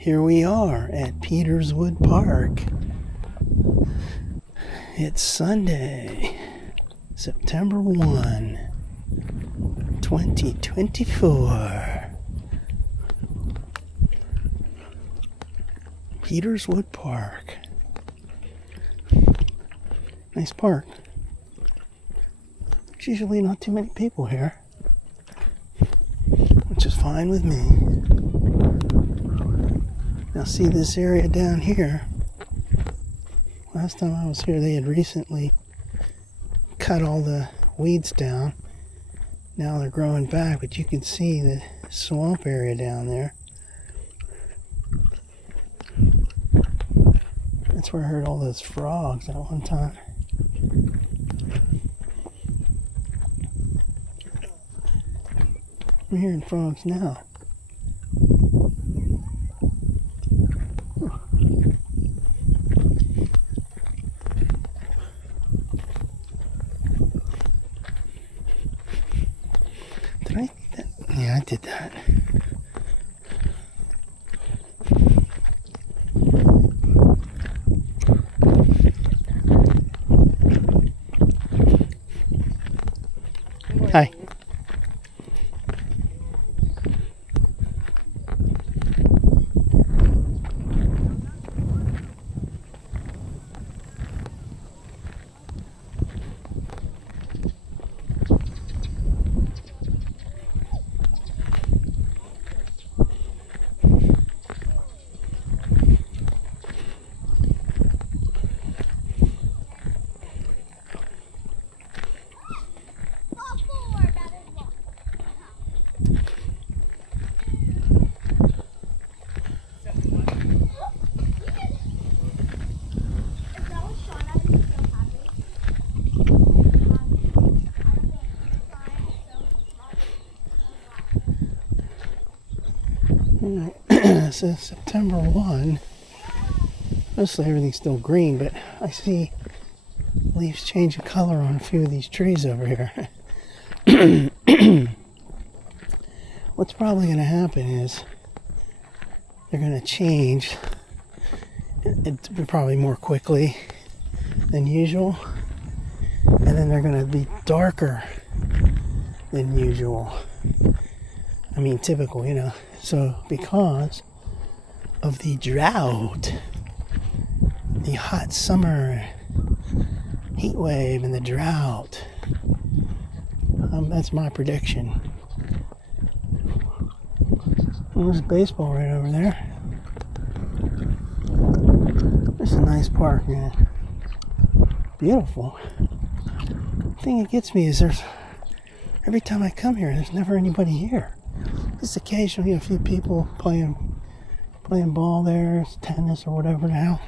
Here we are at Peterswood Park. It's Sunday, September 1, 2024. Peterswood Park. Nice park. There's usually not too many people here, which is fine with me. Now see this area down here. Last time I was here, they had recently cut all the weeds down. Now they're growing back, but you can see the swamp area down there. That's where I heard all those frogs at one time. I'm hearing frogs now. Did I do that? Yeah, I did that. Hi. This is September 1. Mostly everything's still green, but I see leaves changing color on a few of these trees over here. What's probably going to happen is they're going to change it probably more quickly than usual, and then they're going to be darker than usual. I mean, typical, you know. So because of the drought, the hot summer heat wave and the drought, that's my prediction. Well, there's baseball right over there. It's a nice park, man. Beautiful. The thing that gets me is every time I come here, there's never anybody here. Just occasionally a few people playing ball there, tennis or whatever now.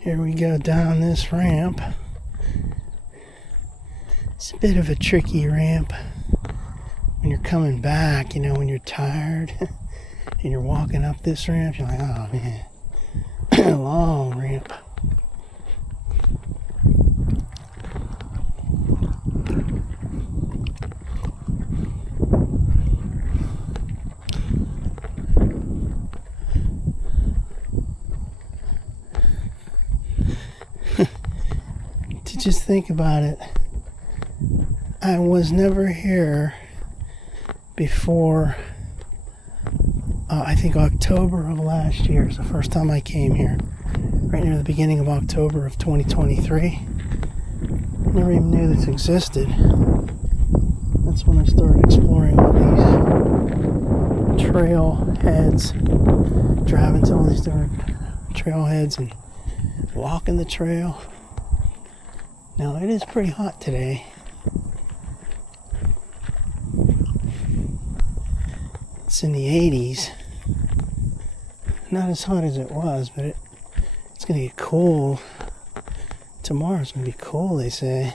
Here we go down this ramp. It's a bit of a tricky ramp when you're coming back, you know, when you're tired. And you're walking up this ramp, you're like, oh man, long ramp. To just think about it, I was never here before. I think October of last year is the first time I came here. Right near the beginning of October of 2023. Never even knew this existed. That's when I started exploring all these trailheads. Driving to all these different trailheads and walking the trail. Now it is pretty hot today. It's in the 80s. Not as hot as it was, but it's going to get cool. Tomorrow's going to be cool, they say.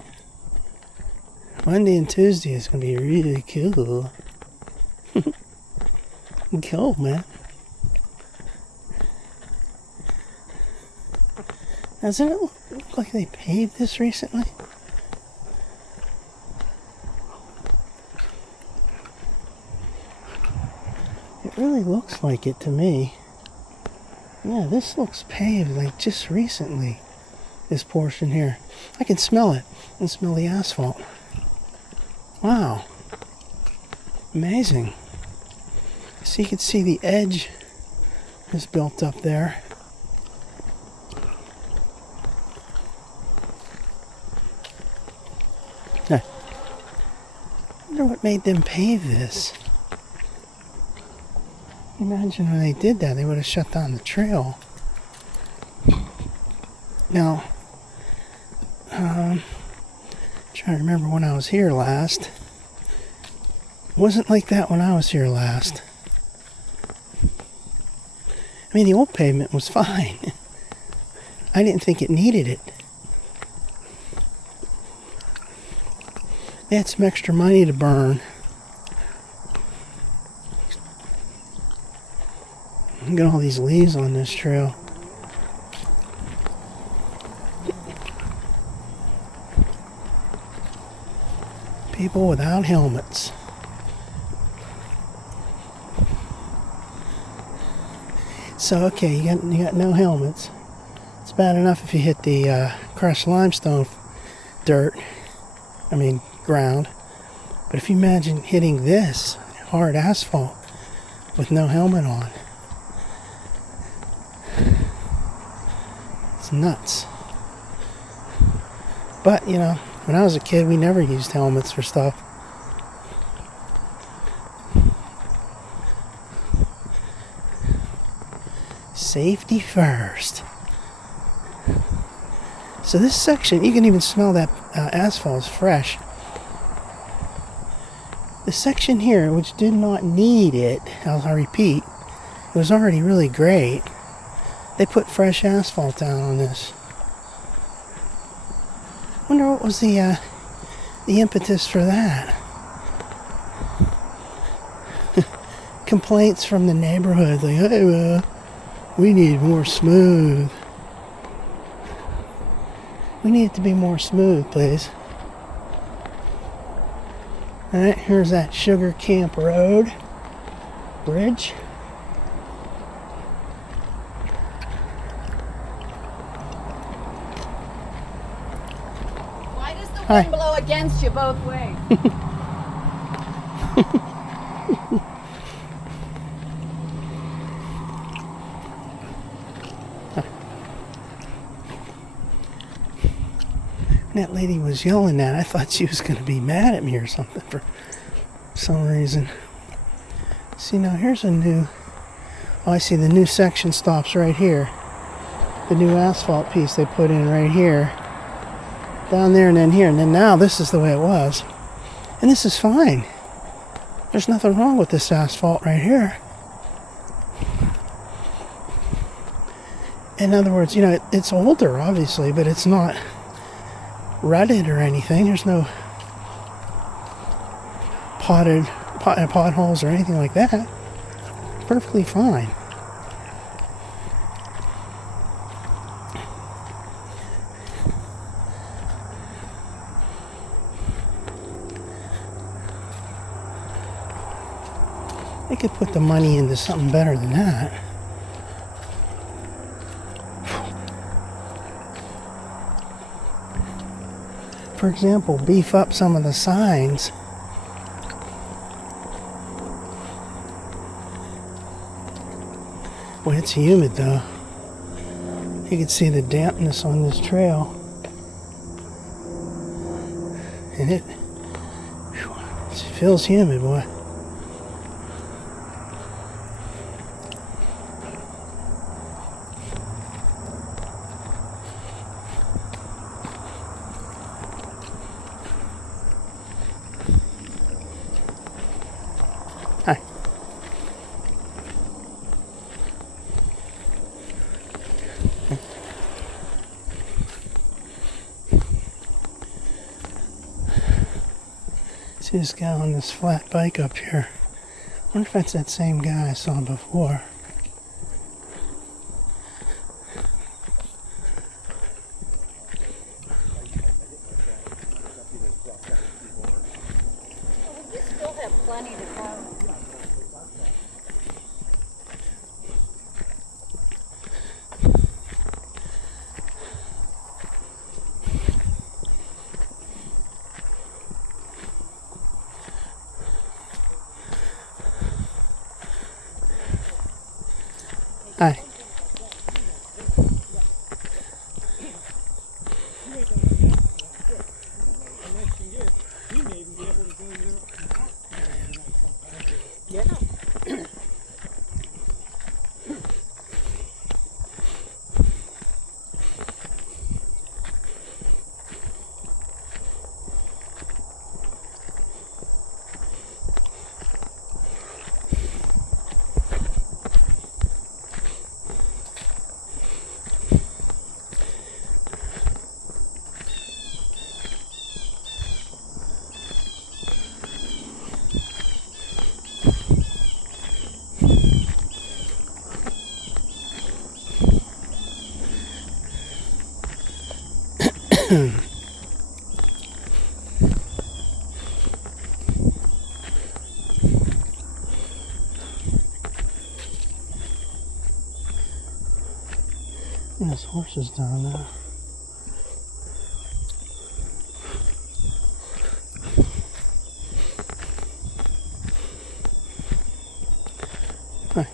Monday and Tuesday is going to be really cool. Cold, man. Doesn't it look like they paved this recently? It really looks like it to me. Yeah, this looks paved like just recently. This portion here. I can smell it. I can smell the asphalt. Wow. Amazing. So you can see the edge is built up there. I wonder what made them pave this. Imagine when they did that, they would have shut down the trail. Now, trying to remember when I was here last. It wasn't like that when I was here last. I mean, the old pavement was fine. I didn't think it needed it. They had some extra money to burn. Look at all these leaves on this trail. People without helmets. So, okay, you got no helmets. It's bad enough if you hit the crushed limestone ground. But if you imagine hitting this hard asphalt with no helmet on, it's nuts. But, when I was a kid, we never used helmets for stuff. Safety first. So this section, you can even smell that asphalt is fresh. The section here, which did not need it, I repeat, it was already really great. They put fresh asphalt down on this. Wonder what was the impetus for that. Complaints from the neighborhood, like, hey, we need more smooth. We need it to be more smooth, please. Alright, here's that Sugar Camp Road bridge. Why does the wind blow against you both ways? That lady was yelling that. I thought she was going to be mad at me or something for some reason. See, now here's a new... Oh, I see the new section stops right here. The new asphalt piece they put in right here. Down there and then here. And then now this is the way it was. And this is fine. There's nothing wrong with this asphalt right here. In other words, it's older, obviously, but it's not rutted or anything. There's no potholes or anything like that. Perfectly fine. They could put the money into something better than that. For example, beef up some of the signs. Well, it's humid though. You can see the dampness on this trail. And it feels humid, boy. Hi. See this guy on this flat bike up here. I wonder if that's that same guy I saw before. plenty to go. Hi. There's horses down there. Hi.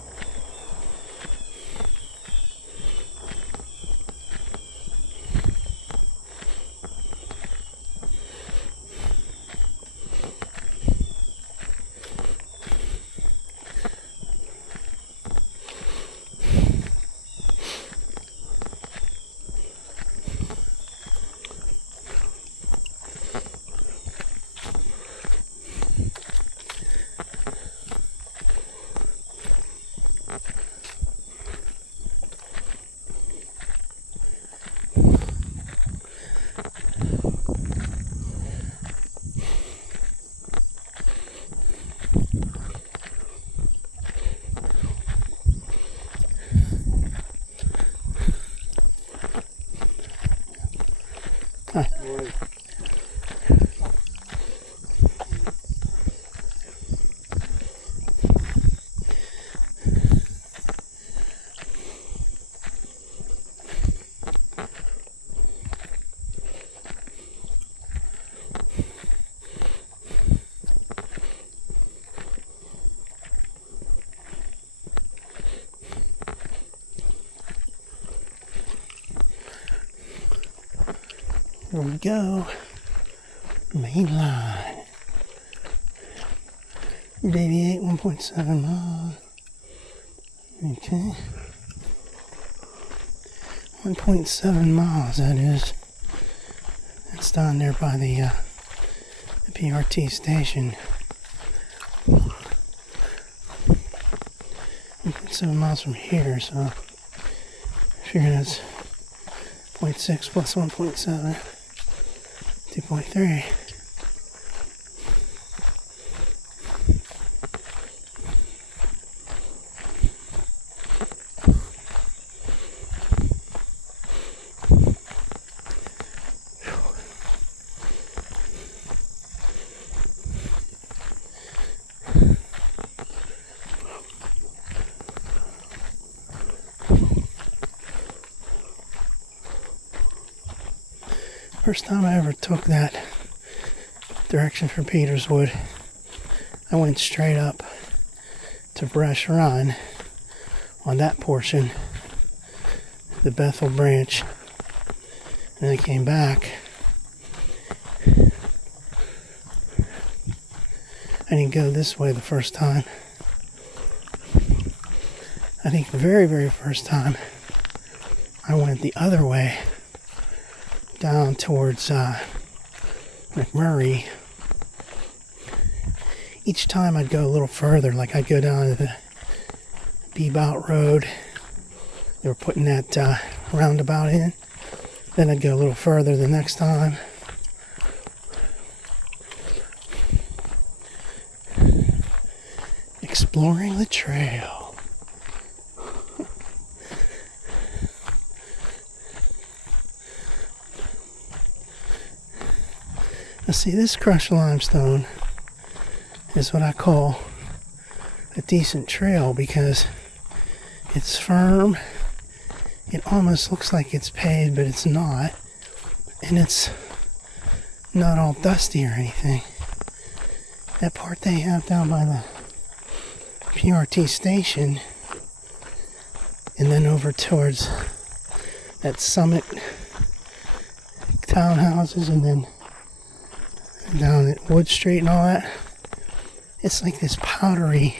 Hi. Here we go. Main line. Deviate 1.7 miles. Okay. 1.7 miles, that is. That's down there by the PRT station. 1.7 miles from here, so I figure that's 0.6 plus 1.7. 2.3. First time I ever took that direction from Peterswood, I went straight up to Brush Run on that portion, the Bethel branch, and then I came back. I didn't go this way the first time. I think the very, very first time I went the other way down towards McMurray. Each time I'd go a little further, like I'd go down to the Bebout Road. They were putting that roundabout in. Then I'd go a little further the next time. Exploring the trail. Now see, this crushed limestone is what I call a decent trail because it's firm. It almost looks like it's paved, but it's not. And it's not all dusty or anything. That part they have down by the PRT station and then over towards that Summit townhouses and then down at Wood Street and all that, it's like this powdery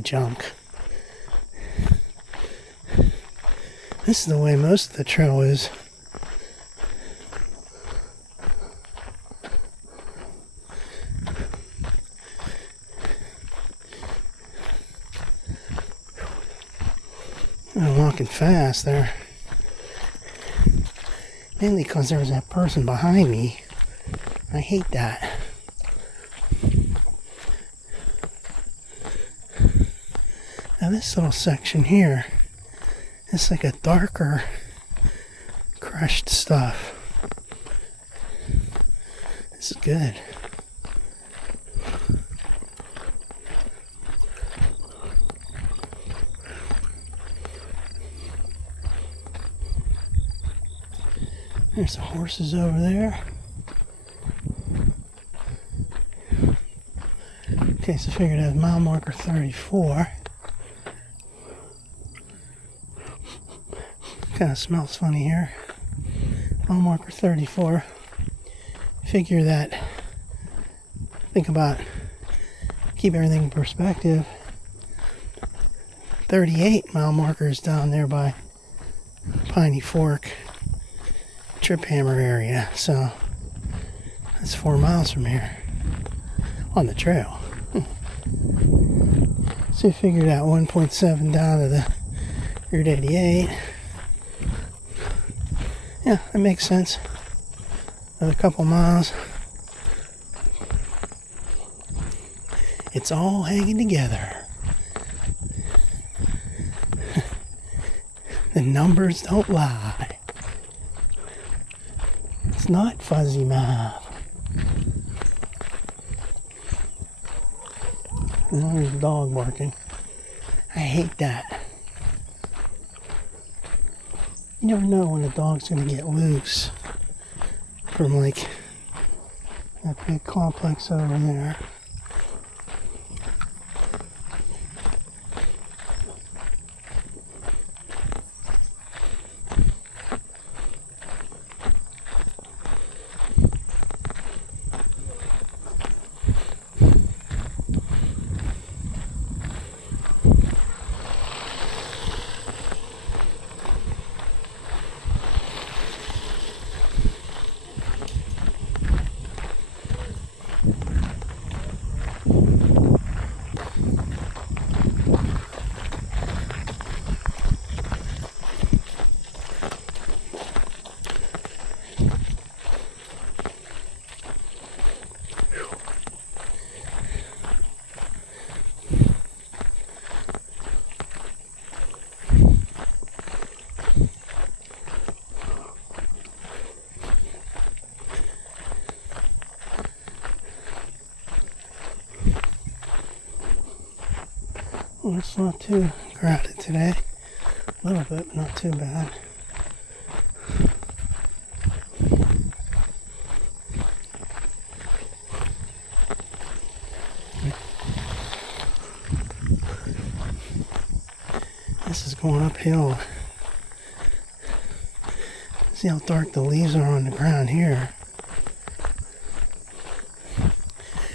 junk. This is the way most of the trail is. I'm walking fast there. Mainly because there was that person behind me. I hate that. Now this little section here, it's like a darker crushed stuff. This is good. There's the horses over there. Okay, so I figured out mile marker 34. Kind of smells funny here. Mile marker 34. Figure that, think about, keep everything in perspective. 38 mile markers down there by Piney Fork, Trip Hammer area. So that's 4 miles from here on the trail. So you figured out 1.7 down to the Route 88. Yeah, that makes sense. Another couple miles. It's all hanging together. The numbers don't lie. It's not fuzzy math. Oh, there's a dog barking. I hate that. You never know when a dog's going to get loose from like that big complex over there. Well, it's not too crowded today. A little bit, but not too bad. This is going uphill. See how dark the leaves are on the ground here.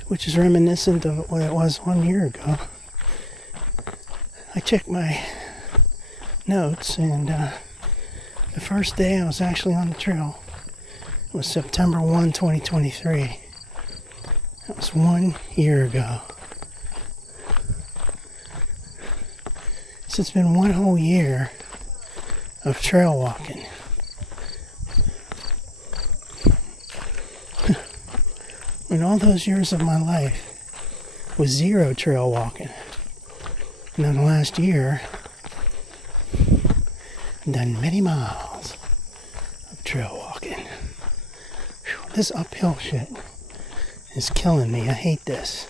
Which is reminiscent of what it was 1 year ago. I checked my notes, and the first day I was actually on the trail was September 1, 2023. That was 1 year ago. So it's been 1 whole year of trail walking. And all those years of my life was 0 trail walking. And in the last year, I've done many miles of trail walking. Whew, this uphill shit is killing me. I hate this.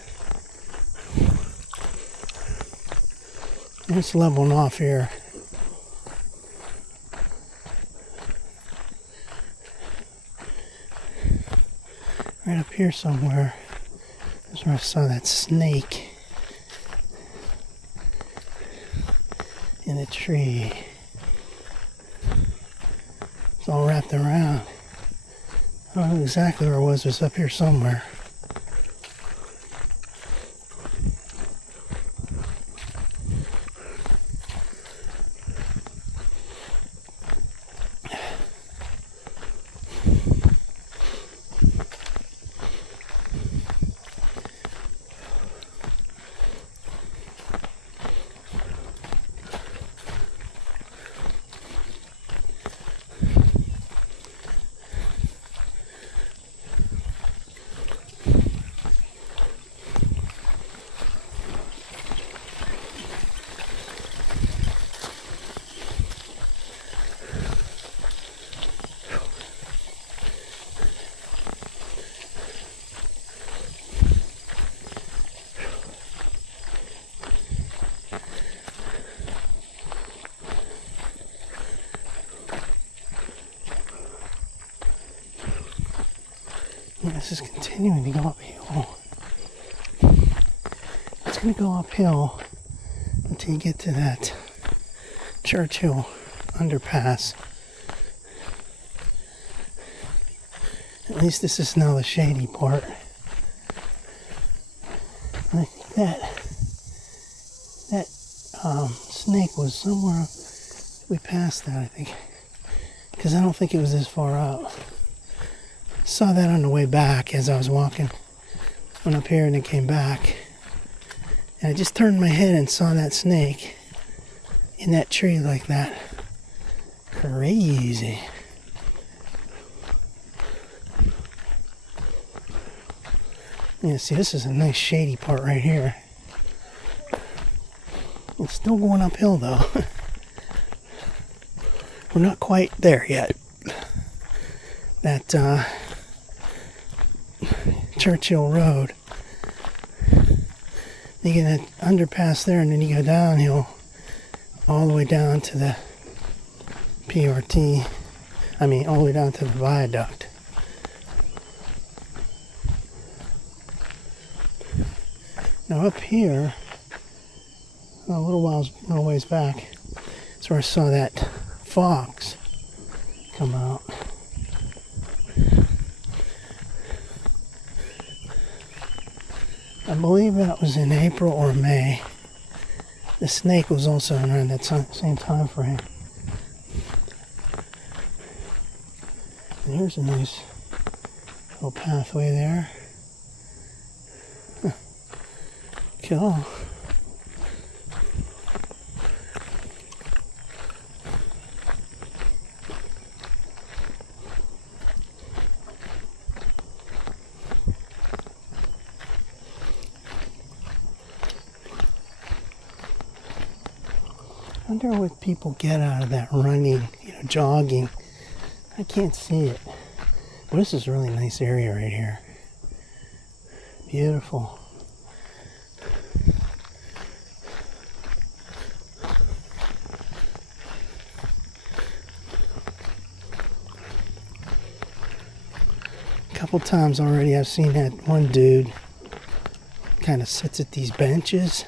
It's leveling off here. Right up here somewhere. That's where I saw that snake in a tree. It's all wrapped around. I don't know exactly where it was. It was up here somewhere. This is continuing to go uphill. It's going to go uphill until you get to that Churchill underpass. At least this is now the shady part. I think that snake was somewhere. We passed that, I think, because I don't think it was this far up. Saw that on the way back as I was walking. Went up here and then came back. And I just turned my head and saw that snake in that tree like that. Crazy. Yeah, see, this is a nice shady part right here. It's still going uphill though. We're not quite there yet. That, Churchill Road. You get an underpass there, and then you go downhill all the way down to the PRT. I mean, all the way down to the viaduct. Now up here, a little ways back, that's where I saw that fox come out. I believe that was in April or May. The snake was also around that same time frame. And here's a nice little pathway there. Huh. Cool. I wonder what people get out of that running, jogging. I can't see it. But this is a really nice area right here. Beautiful. A couple times already I've seen that one dude kind of sits at these benches.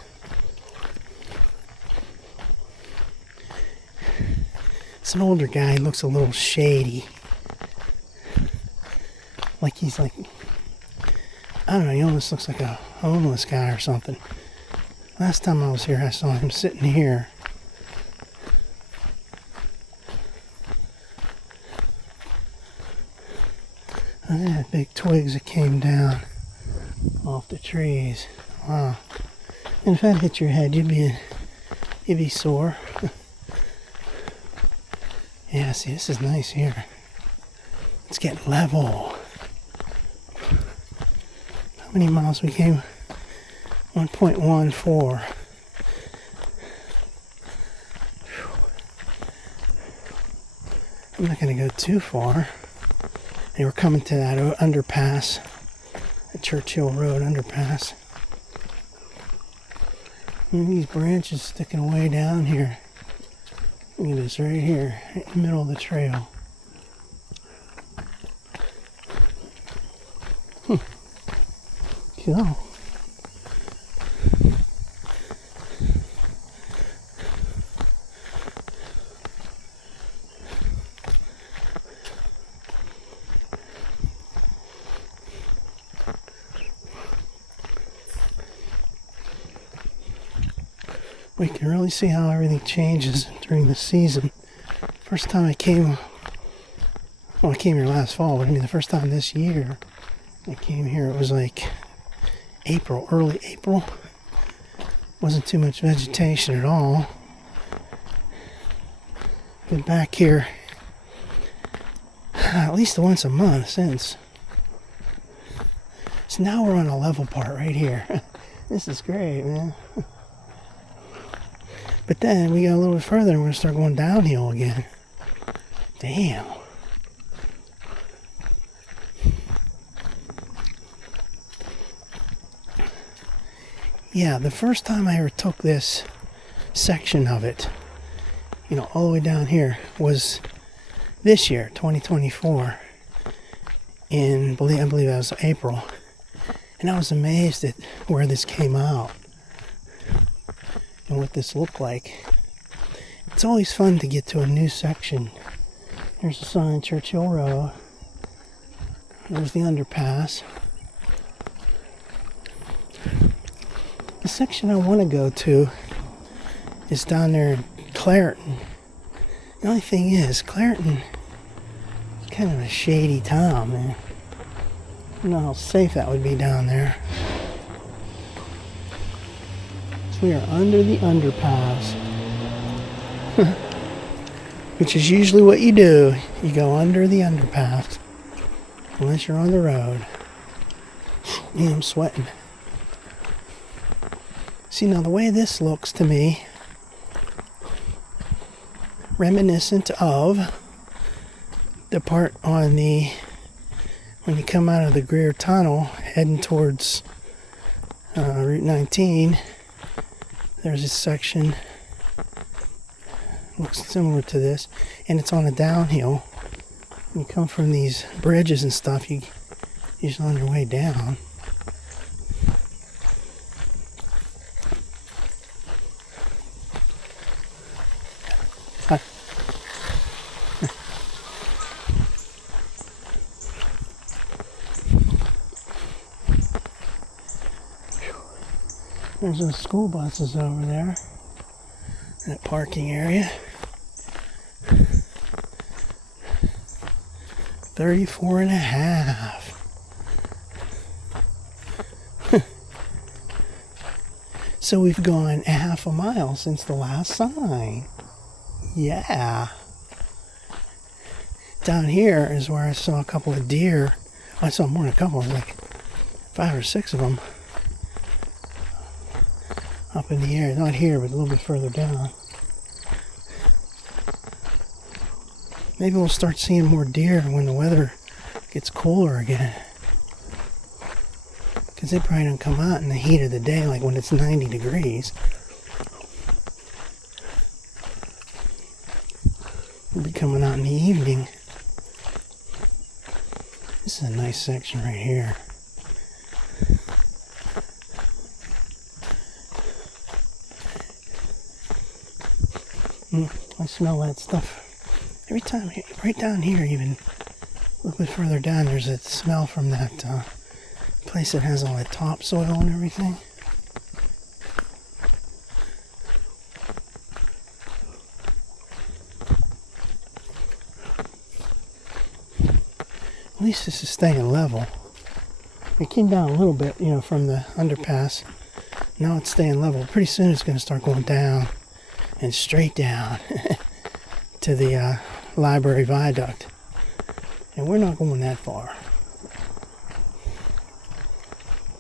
It's an older guy, looks a little shady. Like he's like, I don't know, he almost looks like a homeless guy or something. Last time I was here, I saw him sitting here. And they had big twigs that came down off the trees. Wow. And if that hit your head, you'd be sore. Yeah, see, this is nice here. It's getting level. How many miles we came? 1.14. I'm not going to go too far. And we're coming to that underpass the Churchill Road underpass. And these branches sticking way down here. Look at this right here, right in the middle of the trail. Cool. We can really see how everything changes during the season. First time I came, well, I came here last fall, but I mean the first time this year I came here, it was like April, early April. Wasn't too much vegetation at all. Been back here at least once a month since. So now we're on a level part right here. This is great, man. But then we go a little bit further and we're going to start going downhill again. Damn. Yeah, the first time I ever took this section of it, you know, all the way down here, was this year, 2024. I believe that was April. And I was amazed at where this came out and what this looked like. It's always fun to get to a new section. There's a sign, Churchill Road. There's the underpass. The section I want to go to is down there in Clareton. The only thing is, Clareton is kind of a shady town, man. I don't know how safe that would be down there. So we are under the underpass. Which is usually what you do. You go under the underpass. Unless you're on the road. Yeah, I'm sweating. See, now the way this looks to me, reminiscent of the part on the, when you come out of the Greer Tunnel heading towards Route 19, there's a section looks similar to this, and it's on a downhill. You come from these bridges and stuff, you're just on your way down. There's those school buses over there in that parking area. 34 and a half. So we've gone a half a mile since the last sign. Yeah. Down here is where I saw a couple of deer. I saw more than a couple, like 5 or 6 of them. Up in the air, not here, but a little bit further down. Maybe we'll start seeing more deer when the weather gets cooler again. Because they probably don't come out in the heat of the day, like when it's 90 degrees. They'll be coming out in the evening. This is a nice section right here. I smell that stuff. Every time, right down here even, a little bit further down, there's a smell from that place that has all that topsoil and everything. At least this is staying level. It came down a little bit, you know, from the underpass. Now it's staying level. Pretty soon it's going to start going down and straight down to the library viaduct. And we're not going that far.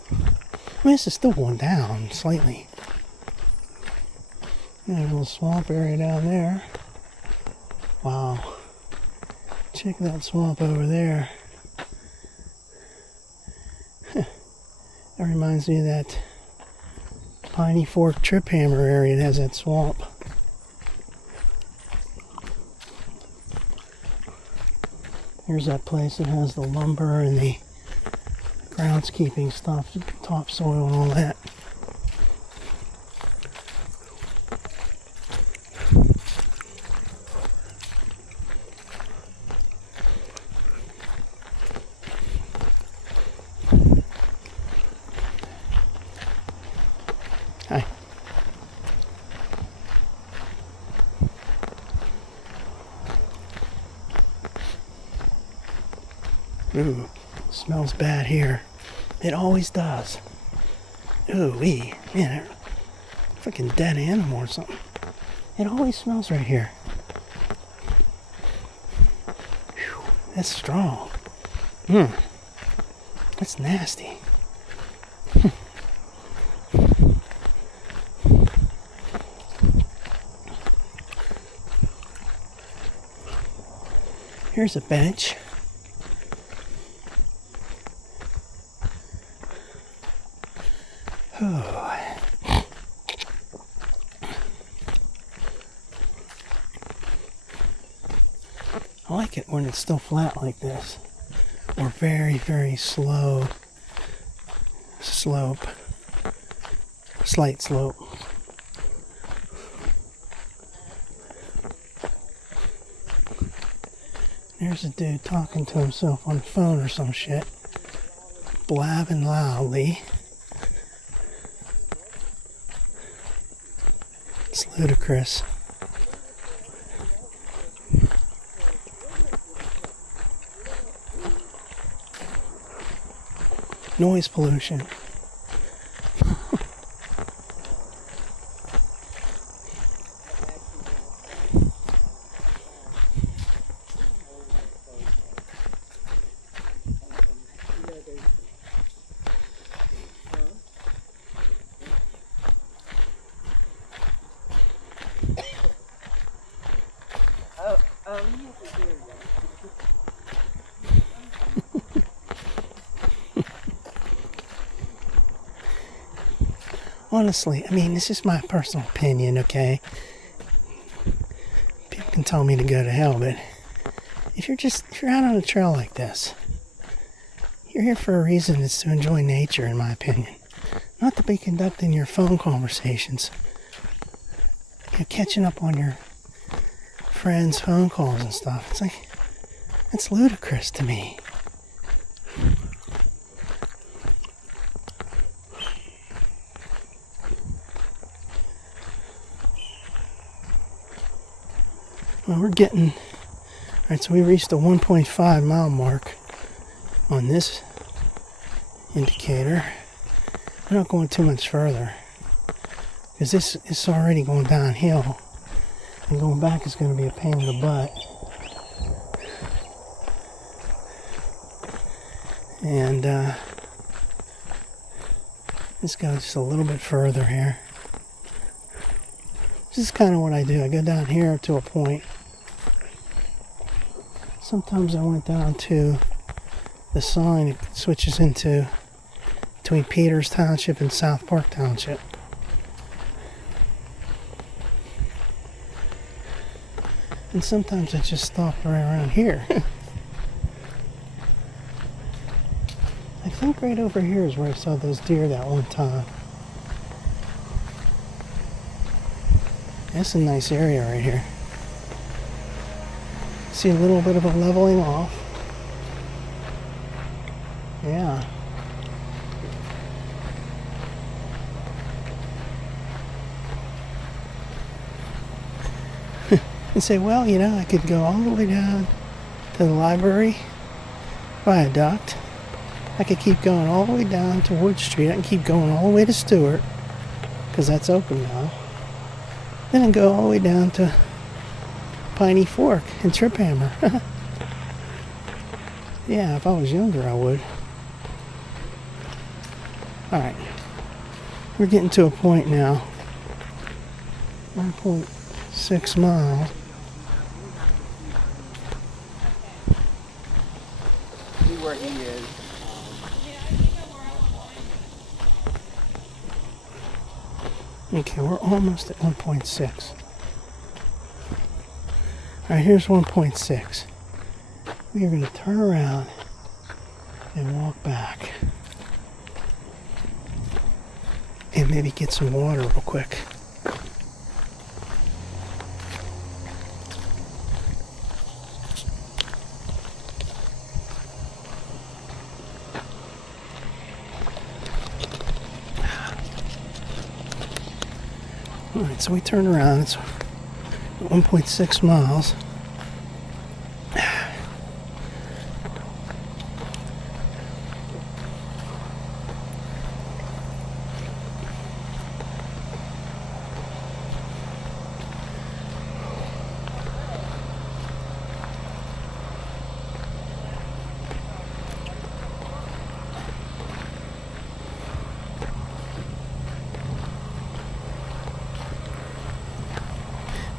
I mean, this is still going down slightly. There's a little swamp area down there. Wow. Check that swamp over there. That reminds me of that Piney Fork Trip Hammer area that has that swamp. Here's that place that has the lumber and the groundskeeping stuff, topsoil and all that. Hi. Ooh, smells bad here. It always does. Ooh-wee. Man, a freaking dead animal or something. It always smells right here. Whew, that's strong. That's nasty. Here's a bench. I like it when it's still flat like this, or very, very slow slope, slight slope. There's a dude talking to himself on the phone or some shit, blabbing loudly. It's ludicrous. Noise pollution. Honestly, I mean, this is my personal opinion, okay? People can tell me to go to hell, but if you're out on a trail like this, you're here for a reason. It's to enjoy nature, in my opinion. Not to be conducting your phone conversations. You're catching up on your friends' phone calls and stuff. It's like, that's ludicrous to me. Well, we're getting, alright, so we reached the 1.5 mile mark on this indicator. We're not going too much further, because this is already going downhill, and going back is going to be a pain in the butt. And let's go just a little bit further here. This is kind of what I do. I go down here to a point. Sometimes I went down to the sign. It switches into between Peters Township and South Park Township. And sometimes I just stop right around here. I think right over here is where I saw those deer that one time. That's a nice area right here. See a little bit of a leveling off. Yeah. And say, well, you know, I could go all the way down to the library viaduct. I could keep going all the way down to Wood Street. I can keep going all the way to Stewart, because that's open now. Then I go all the way down to Piney Fork and Trip Hammer. Yeah, if I was younger, I would. Alright. We're getting to a point now. 1.6 miles. See where he is. Okay, we're almost at 1.6. Alright, here's 1.6. We are going to turn around and walk back. And maybe get some water real quick. Alright, so we turned around. It's 1.6 miles.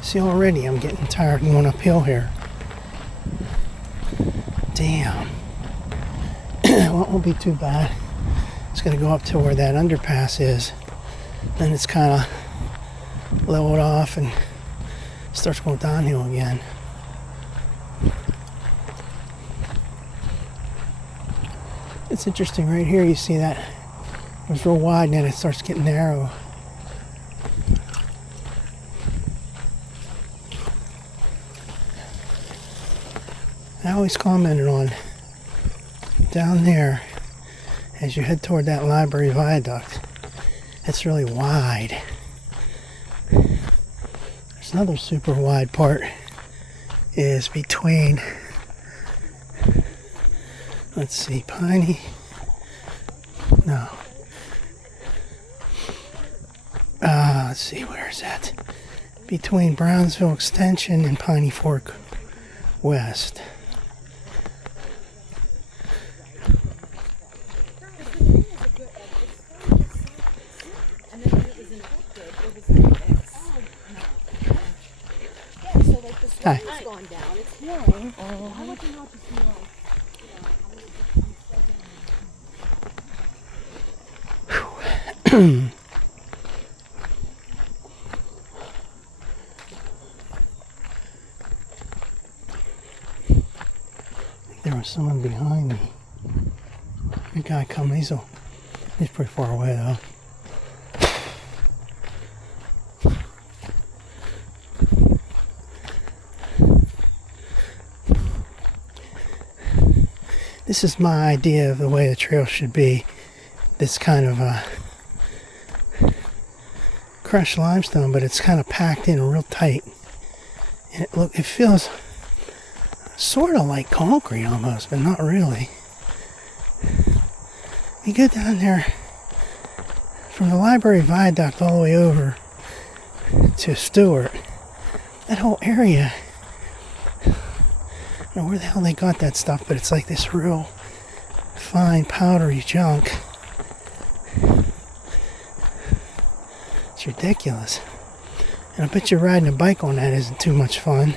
See, already I'm getting tired going uphill here. Damn. Well, it won't be too bad. It's going to go up to where that underpass is. Then it's kind of leveled off and starts going downhill again. It's interesting right here. You see that it was real wide and then it starts getting narrow. I always commented on down there as you head toward that library viaduct. It's really wide. There's another super wide part is between, let's see, Piney, no. Let's see, where is that? Between Brownsville Extension and Piney Fork West. Hi. It's gone down. It's healing. How would you know to see There was someone behind me. The guy coming. He's pretty far away though. This is my idea of the way the trail should be. This kind of crushed limestone, but it's kind of packed in real tight. And it feels sort of like concrete almost, but not really. You go down there from the library viaduct all the way over to Stewart. That whole area, I don't know where the hell they got that stuff, but it's like this real fine powdery junk. It's ridiculous. And I bet you riding a bike on that isn't too much fun.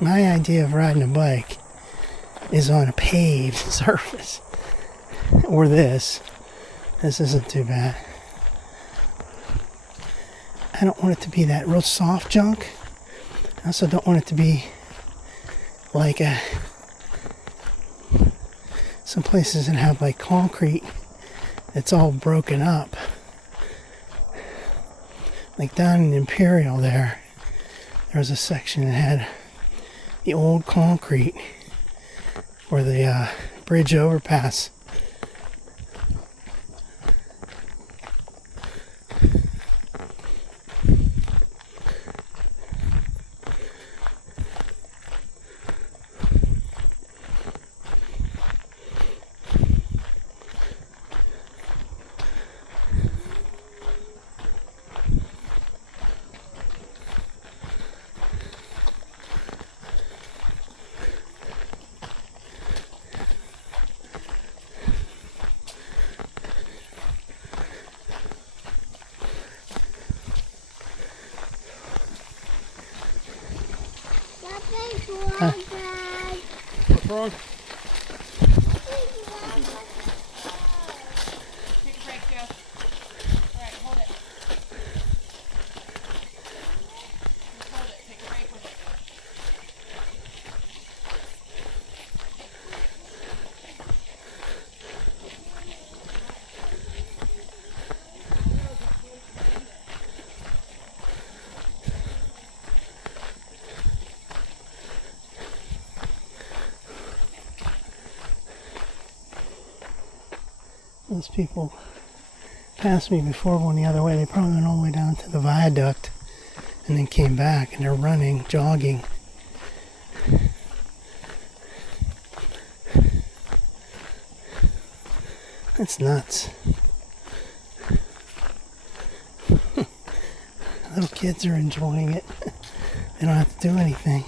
My idea of riding a bike is on a paved surface. Or this. This isn't too bad. I don't want it to be that real soft junk. I also don't want it to be like some places that have like concrete that's all broken up. Like down in Imperial there was a section that had the old concrete where the bridge overpass. Those people passed me before going the other way. They probably went all the way down to the viaduct and then came back, and they're running, jogging. That's nuts. Little kids are enjoying it. They don't have to do anything.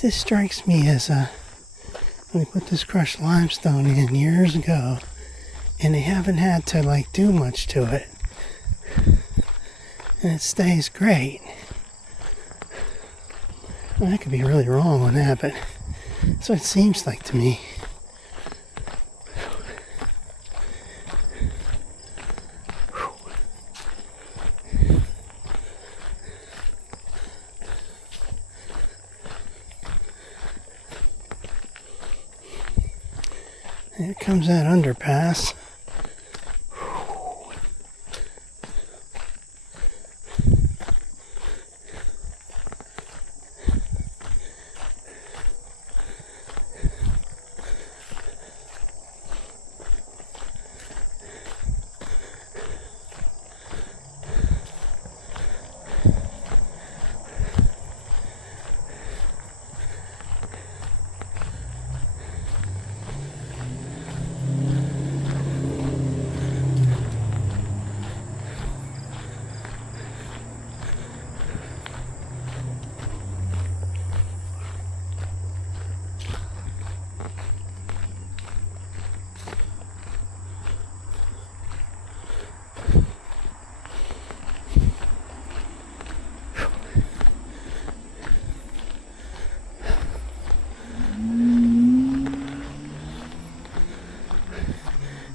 This strikes me as when they put this crushed limestone in years ago, and they haven't had to like do much to it, and it stays great. Well, I could be really wrong on that, but that's what it seems like to me. Here comes that underpass.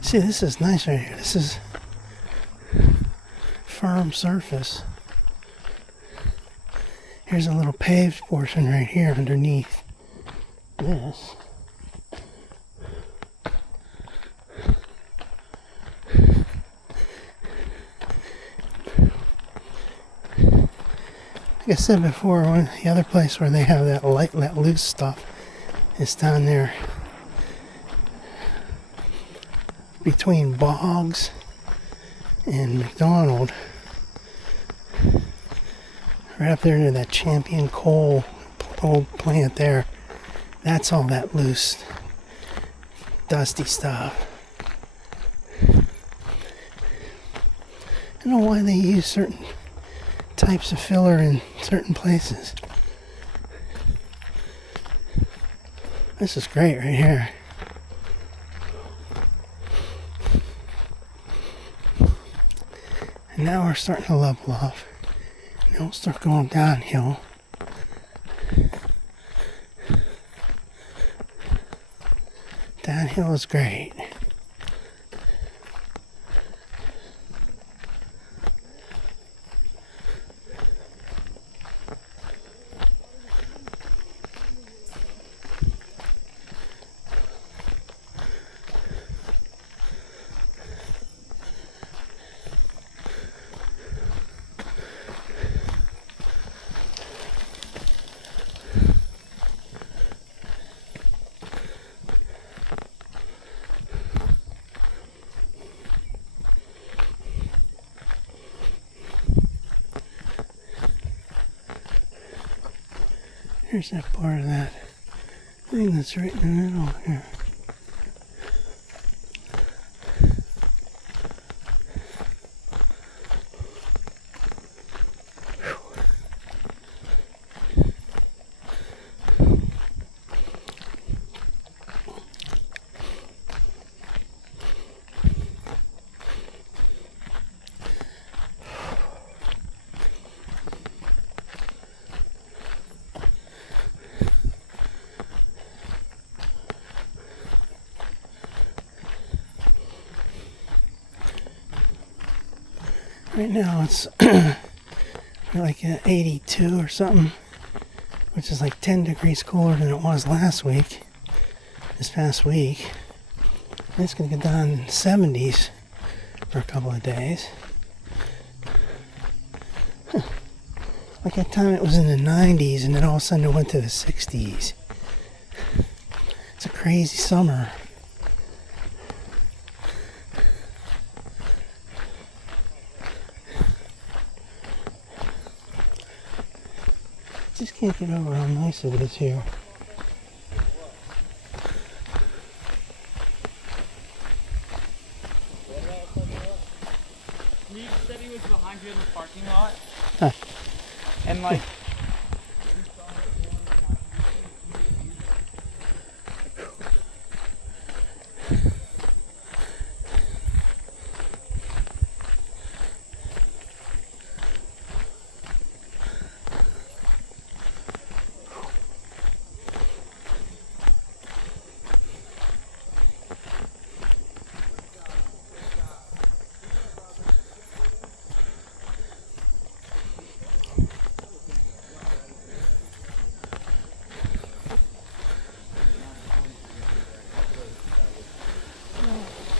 See, this is nice right here. This is firm surface. Here's a little paved portion right here underneath this. Like I said before, the other place where they have that let loose stuff is down there between Boggs and McDonald, right up there near that Champion Coal old plant there. That's all that loose, dusty stuff. I don't know why they use certain types of filler in certain places. This is great right here. And now we're starting to level off. Now we'll start going downhill. Downhill is great. Here's that part of that thing that's right in the middle here. Right now it's like 82 or something, which is like 10 degrees cooler than it was last week, this past week. And it's going to go down in the 70s for a couple of days. Like that time it was in the 90s, and then all of a sudden it went to the 60s. It's a crazy summer. Just can't get over how nice it is here. He said he was behind you in the parking lot. Huh. And like...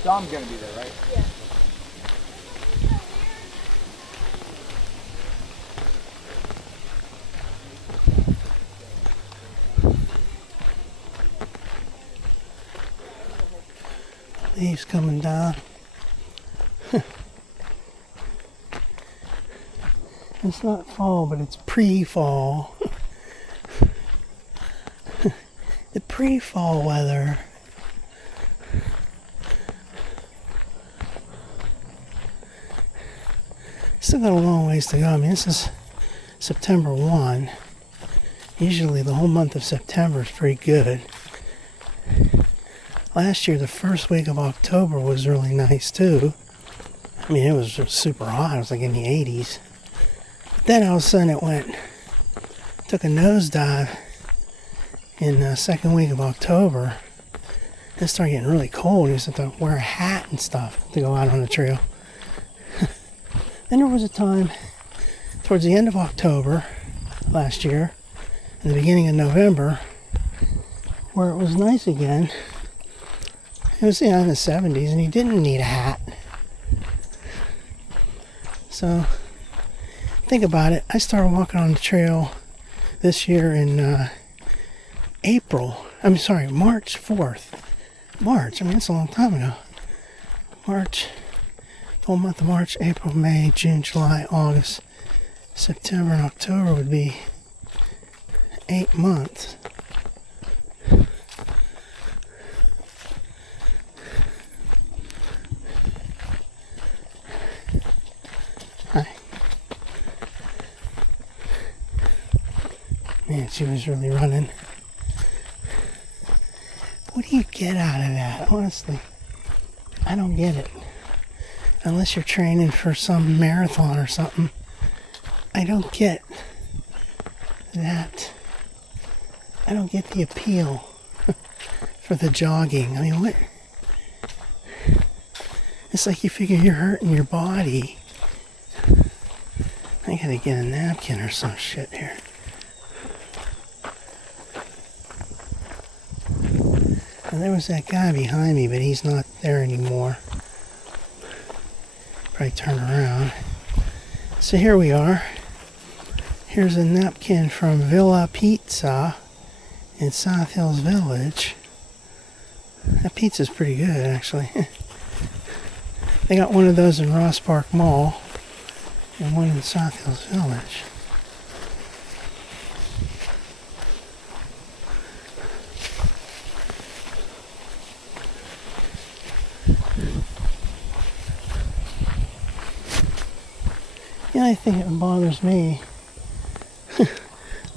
Dom's gonna be there, right? Yeah. Leaves coming down. It's not fall, but it's pre-fall. The pre-fall weather. Still got a long ways to go. I mean, this is September 1. Usually the whole month of September is pretty good. Last year, the first week of October was really nice too. I mean, it was just super hot. It was like in the 80s. But then all of a sudden took a nosedive in the second week of October. It started getting really cold. You just have to wear a hat and stuff to go out on the trail. Then there was a time towards the end of October last year and the beginning of November where it was nice again. It was in the 70s and you didn't need a hat. So think about it. I started walking on the trail this year in March 4th. March, I mean, it's a long time ago. March. Whole month of March, April, May, June, July, August, September, and October would be 8 months. Hi. Man, she was really running. What do you get out of that? Honestly, I don't get it. Unless you're training for some marathon or something. I don't get that. I don't get the appeal for the jogging. I mean, what? It's like you figure you're hurting your body. I gotta get a napkin or some shit here. And there was that guy behind me, but he's not there anymore. Probably turn around. So here we are. Here's a napkin from Villa Pizza in South Hills Village. That pizza's pretty good, actually. They got one of those in Ross Park Mall and one in South Hills Village. The only thing that bothers me,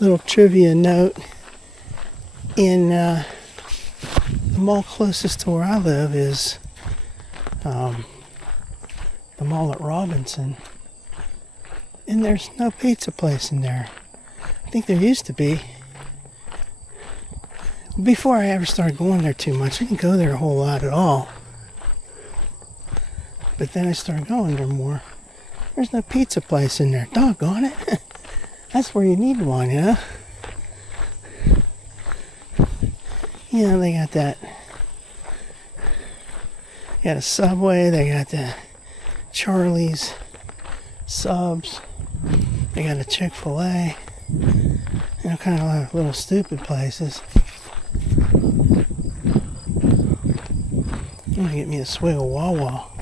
little trivia note, in the mall closest to where I live is the mall at Robinson, and there's no pizza place in there. I think there used to be. Before I ever started going there too much, I didn't go there a whole lot at all. But then I started going there more. There's no pizza place in there. Doggone it. That's where you need one, you know? You know, they got that. They got a Subway. They got the Charlie's Subs. They got a Chick-fil-A. You know, kind of like little stupid places. I'm gonna get me a swig of Wawa.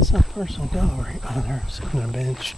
Some person will go over here. Oh, they're sitting on a bench.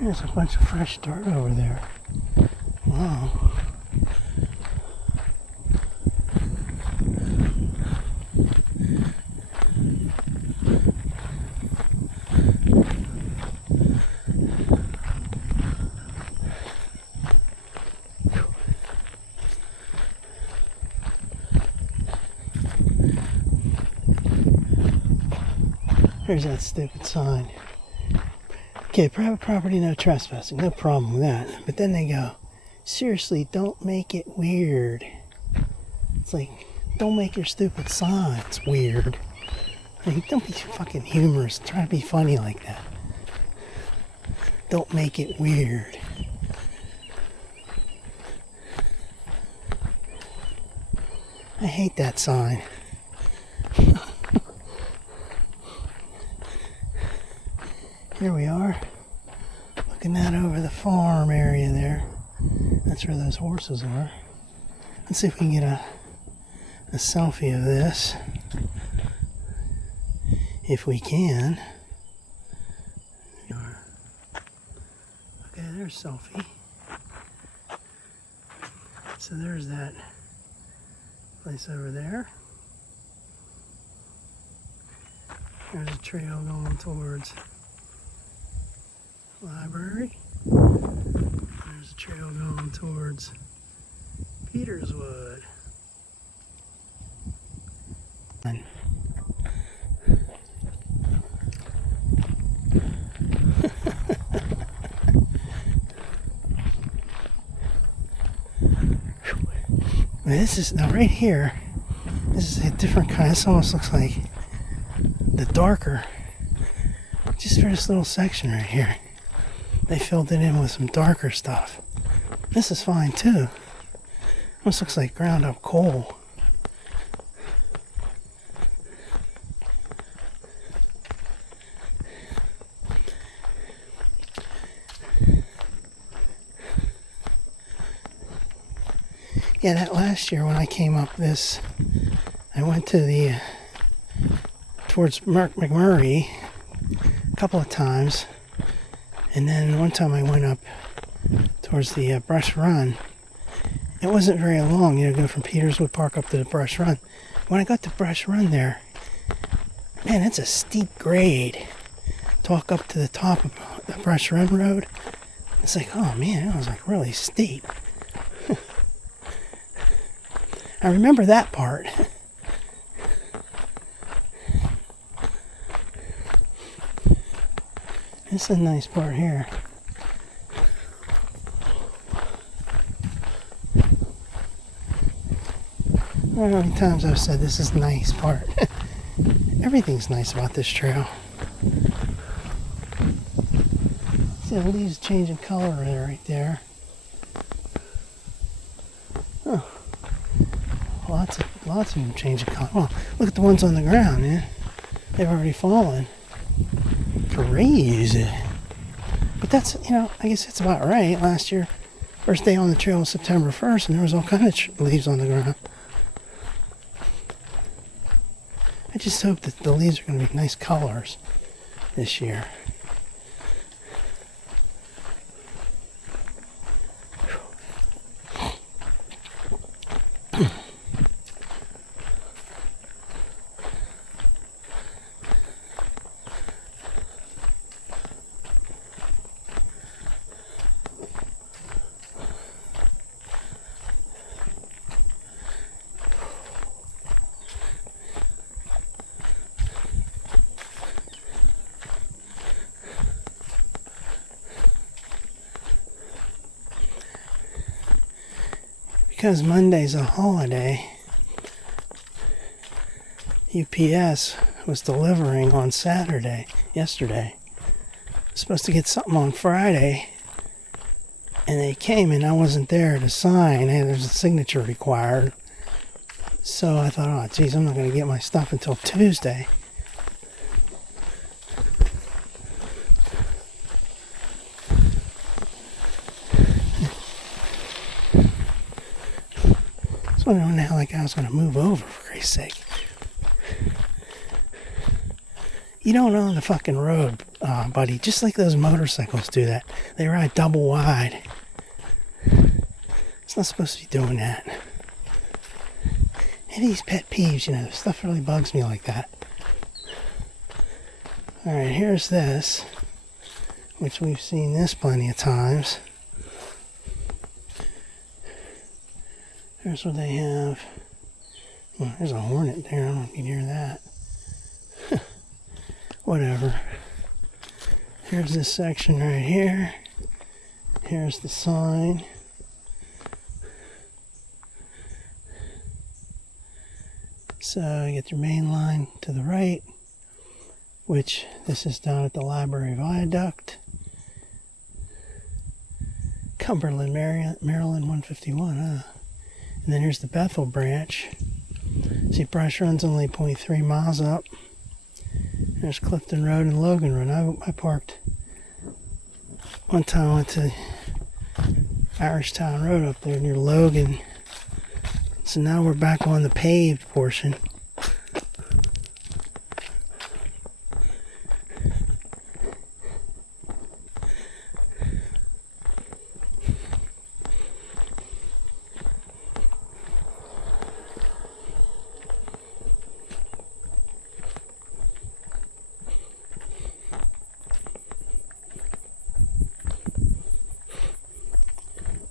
There's a bunch of fresh dirt over there. Wow. There's that stupid sign. Okay, private property, no trespassing, no problem with that. But then they go, seriously, don't make it weird. It's like, don't make your stupid signs weird. I mean, don't be fucking humorous. Try to be funny like that. Don't make it weird. I hate that sign. Here we are, looking out over the farm area there. That's where those horses are. Let's see if we can get a selfie of this. If we can. Okay, there's selfie. So there's that place over there. There's a trail going towards library. There's a trail going towards Peterswood. This is now right here. This is a different kind. This almost looks like the darker. Just for this little section right here. They filled it in with some darker stuff. This is fine too. Almost looks like ground up coal. Yeah, that last year when I came up this, I went to the, towards McMurray a couple of times. And then one time I went up towards the Brush Run. It wasn't very long, you know, go from Peterswood Park up to the Brush Run. When I got to Brush Run there, man, it's a steep grade to walk up to the top of the Brush Run road. It's like, oh man, it was like really steep. I remember that part. This is a nice part here. I don't know how many times I've said this is a nice part. Everything's nice about this trail. See the leaves changing color right there. Huh. Lots of them changing color. Well, look at the ones on the ground, man. They've already fallen. Crazy. But that's, I guess that's about right. Last year, first day on the trail was September 1st, and there was all kinds of leaves on the ground. I just hope that the leaves are going to be nice colors this year. Because Monday's a holiday, UPS was delivering on Saturday, yesterday. I was supposed to get something on Friday, and they came and I wasn't there to sign, and there's a signature required. So I thought, oh geez, I'm not going to get my stuff until Tuesday. I was wondering how that guy was going to move over, for Christ's sake. You don't own the fucking road, buddy. Just like those motorcycles do that. They ride double wide. It's not supposed to be doing that. And these pet peeves, stuff really bugs me like that. Alright, here's this, which we've seen this plenty of times. Here's what they have. Well, there's a hornet there. I don't know if you can hear that. Whatever. Here's this section right here. Here's the sign. So you get your main line to the right, which this is down at the Library Viaduct. Cumberland, Maryland 151, huh? And then here's the Bethel branch. See, brush run's only 0.3 miles up. There's Clifton Road and Logan Road. I parked one time. I went to Irishtown Road up there near Logan. So now we're back on the paved portion.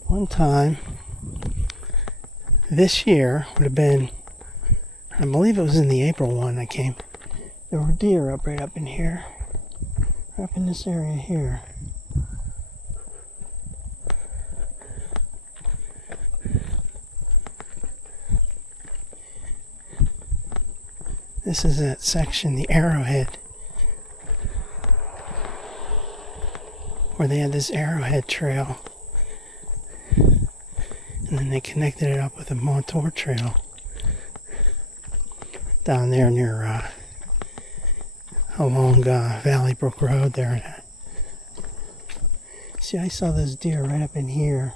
One time, this year would have been, I believe it was in the April one I came, there were deer right up in here, right up in this area here. This is that section, the Arrowhead, where they had this Arrowhead trail. And then they connected it up with a Montour trail down there near along Valley Brook Road there. See, I saw those deer right up in here.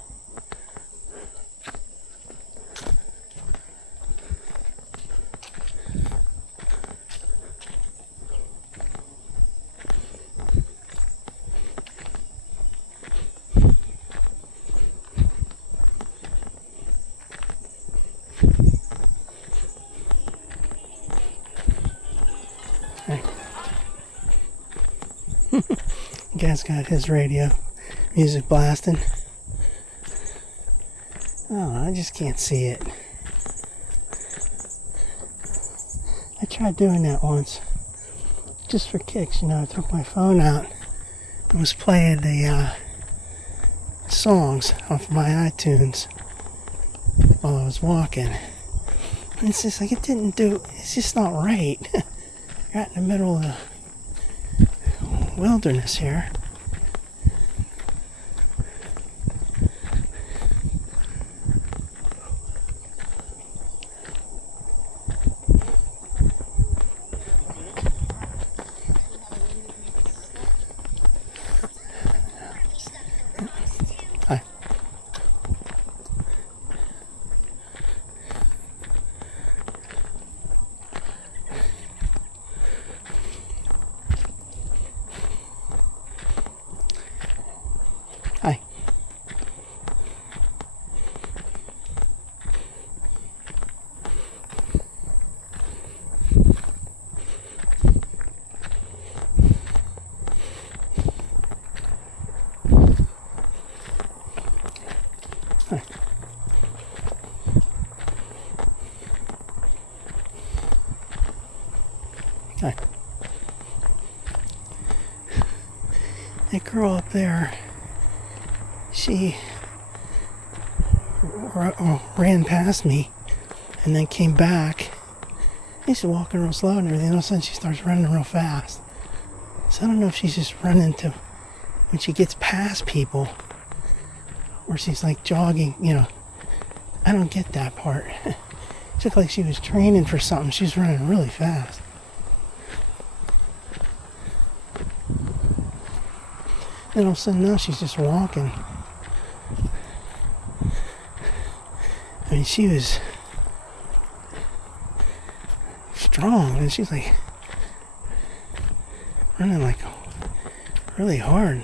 Guy's got his radio music blasting. Oh, I just can't see it. I tried doing that once, just for kicks. I took my phone out was playing the songs off my iTunes while I was walking. And it's just like, it's just not right. You're out in the middle of the wilderness here. Hi. Hi. Hi. Hi. That girl up there, she ran past me and then came back. She's walking real slow and everything. All of a sudden she starts running real fast. So I don't know if she's just running to when she gets past people or she's like jogging, I don't get that part. It looked like she was training for something. She's running really fast. And all of a sudden now she's just walking. I mean, she was strong, and she's like running like really hard.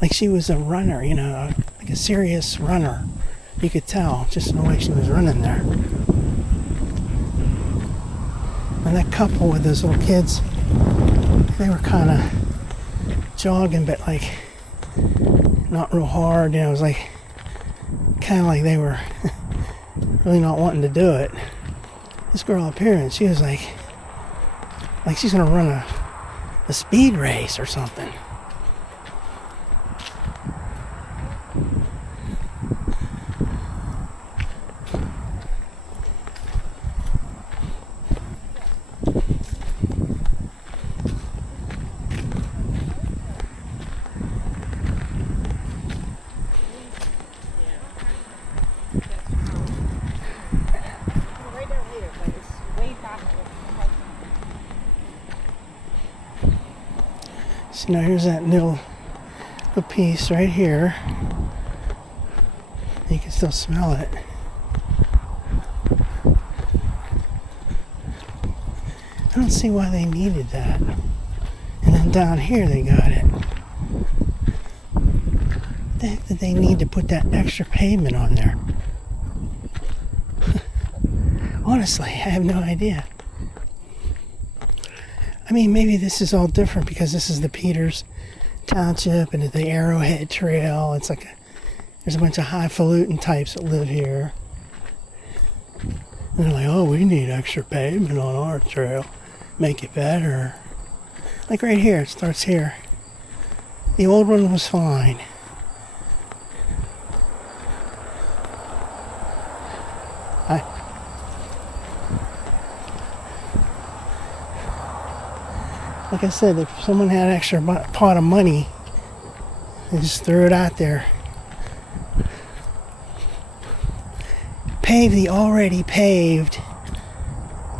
Like she was a runner, like a serious runner. You could tell just in the way she was running there. And that couple with those little kids, they were kind of jogging, but like not real hard. It was like kind of like they were really not wanting to do it. This girl up here, and she was like she's gonna run a speed race or something. So now here's that little piece right here. You can still smell it. I don't see why they needed that. And then down here they got it. What the heck did they need to put that extra pavement on there? Honestly, I have no idea. I mean, maybe this is all different because this is the Peters Township and the Arrowhead Trail. It's like there's a bunch of highfalutin types that live here. And they're like, oh, we need extra pavement on our trail. Make it better. Like right here, it starts here. The old one was fine. Like I said, if someone had an extra pot of money, they just threw it out there. Pave the already paved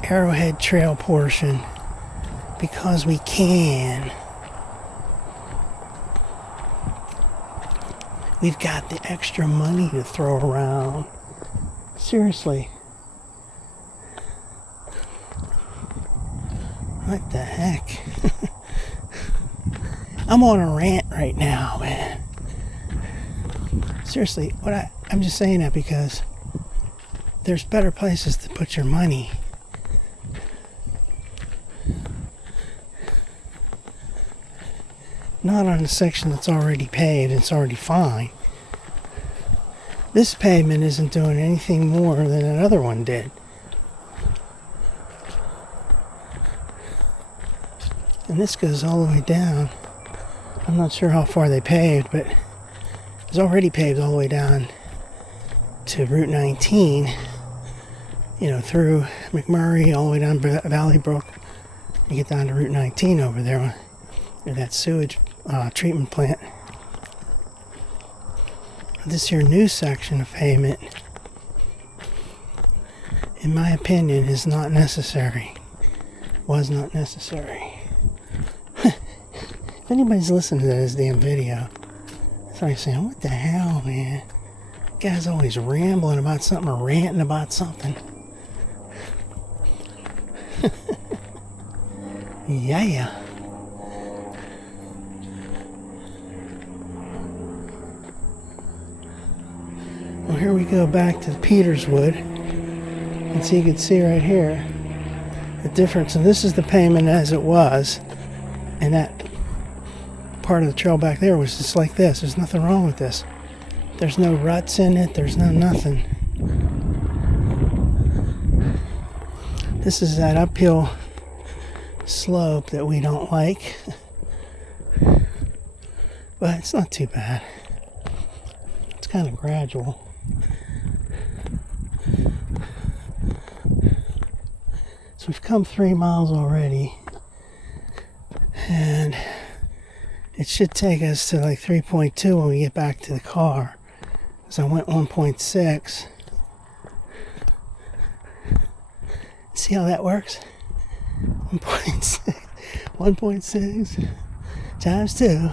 Arrowhead Trail portion because we can. We've got the extra money to throw around. Seriously. What the heck? I'm on a rant right now, man. Seriously, I'm just saying that because there's better places to put your money. Not on a section that's already paved, it's already fine. This pavement isn't doing anything more than another one did. And this goes all the way down. I'm not sure how far they paved, but it's already paved all the way down to Route 19, you know, through McMurray, all the way down Valley Brook. You get down to Route 19 over there, near that sewage treatment plant. This here new section of pavement, in my opinion, is not necessary. Was not necessary. If anybody's listening to this damn video, sorry saying, what the hell, man? Guy's always rambling about something or ranting about something. Yeah. Well, here we go back to Peterswood. And so you can see right here the difference. And this is the pavement as it was. And that part of the trail back there was just like this. There's nothing wrong with this. There's no ruts in it. There's no nothing. This is that uphill slope that we don't like. But it's not too bad. It's kind of gradual. So we've come 3 miles already. And it should take us to like 3.2 when we get back to the car. So I went 1.6. See how that works? 1.6. 1.6 times 2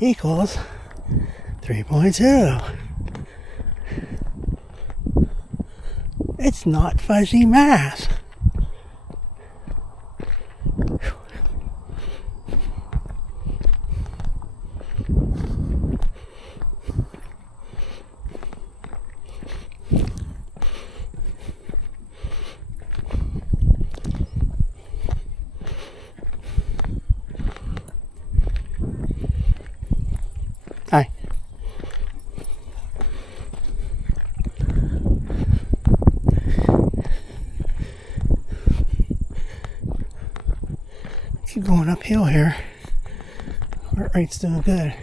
equals 3.2. It's not fuzzy math. Hi. Keep going uphill here. Heart rate's doing good.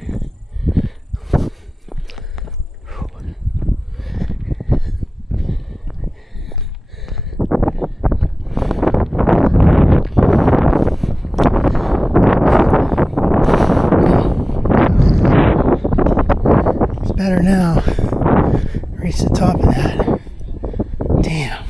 Better now. Reach the top of that. Damn.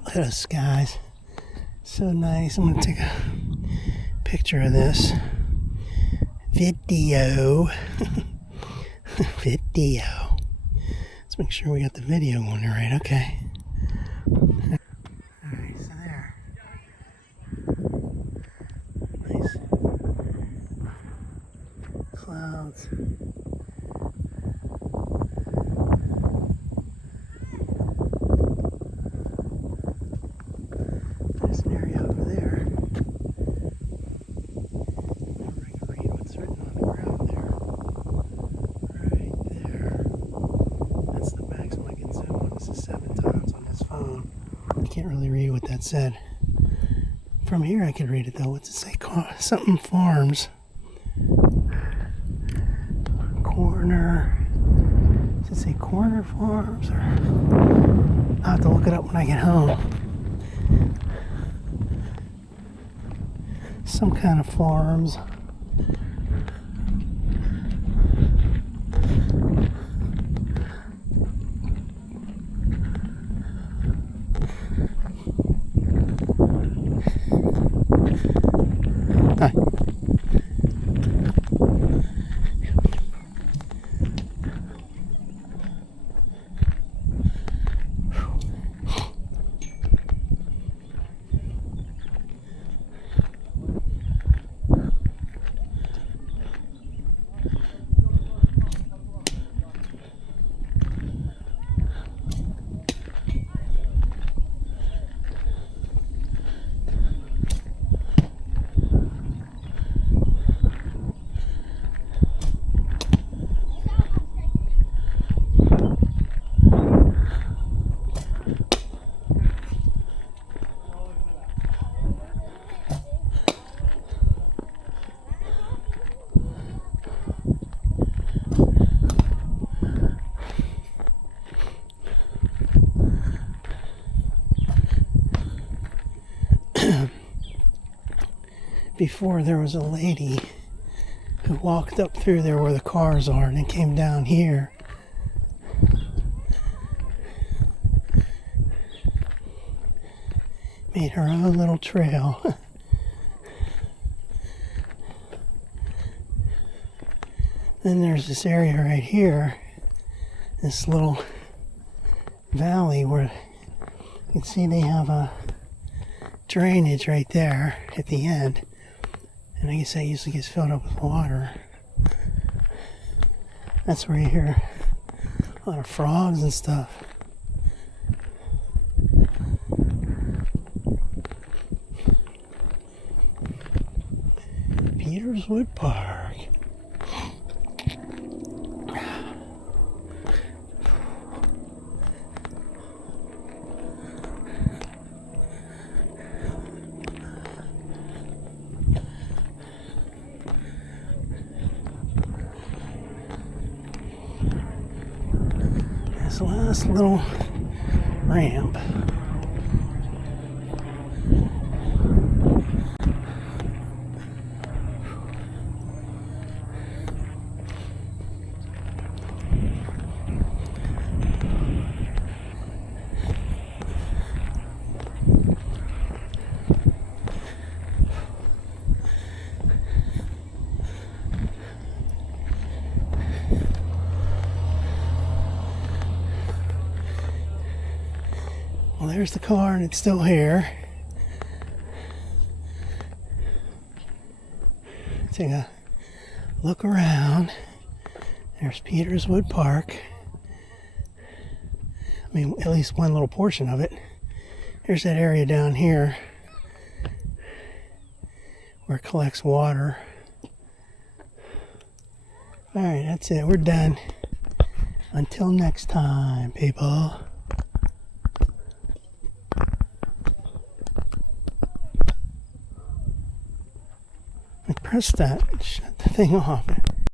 Look at those skies. So nice. I'm going to take a picture of this. Video. Video. Let's make sure we got the video going right. Okay. Alright, so there. Nice clouds. There's an area over there. Can't really read what that said. From here I could read it though. What's it say? Something farms. Corner. Does it say corner farms? Or I'll have to look it up when I get home. Some kind of farms. Hi. Before, there was a lady who walked up through there where the cars are and then came down here. Made her own little trail. Then there's this area right here, this little valley where you can see they have a drainage right there at the end. And I guess that usually gets filled up with water. That's where you hear a lot of frogs and stuff. Peterswood Park. This last little ramp. Well, there's the car and it's still here. Take a look around. There's Peterswood Park. I mean, at least one little portion of it. Here's that area down here where it collects water. Alright, that's it. We're done. Until next time, people. Press that, shut the thing off.